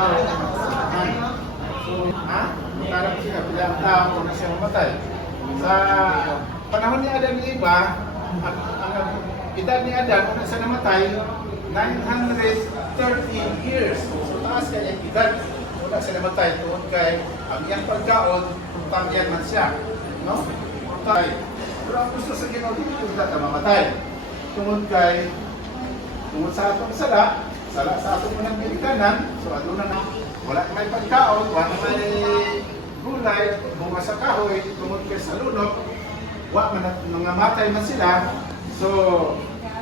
So, parang siya, bilang tao na siya mamatay. Sa panahon ni Adan ni Eva, ang edad ni Adan, una siya namatay, 930 years. So, taas kaya yung edad. Una siya namatay, tuon kay ang iyang pagkaon, tangyan man siya. No? Mamatay. Pero ang gusto sa Ginoo, hindi ko na mamatay. Tungod sa atong sala sa atong unang bilikanan, so ano na wala may pagkaon, wala may gulay, bunga sa kahoy, tungod kay sa lunok, wala mga matay man sila. So,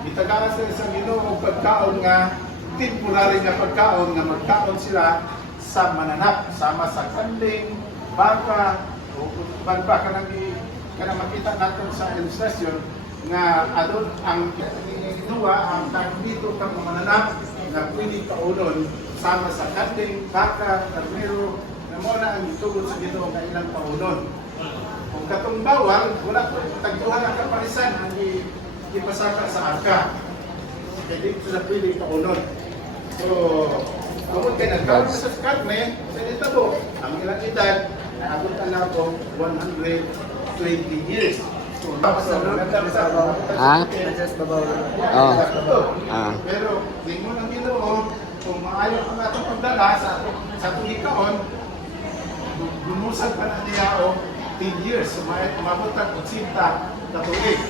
itagalan sila sa Ginoo og pagkaon nga temporary nga pagkaon nga magkaon sila sa mananap, sama sa kanding, baka, o baka kanang makita natin sa illustration nga adon ang inuwa ang dito kang mananap na pwede kaunon sama sa kanding, baka, karnero, na mo na ang itugod sa Ginoo nga ilang paunon. Kung katong bawal, wala po tagduhan ang kapalisan ang ipasaka sa arka. Kaya dito sila pwede kaunon. So, kung kayo nagkaroon sa karne, sa itabo, ang ilang edad, naabot na ako 120 years. So, pero, hindi mo lang Ginoo, kung maayon ang atong pagdala sa tungikaon, gumusag pa na niya o 10 years. So, umabot ang 80 na tuig.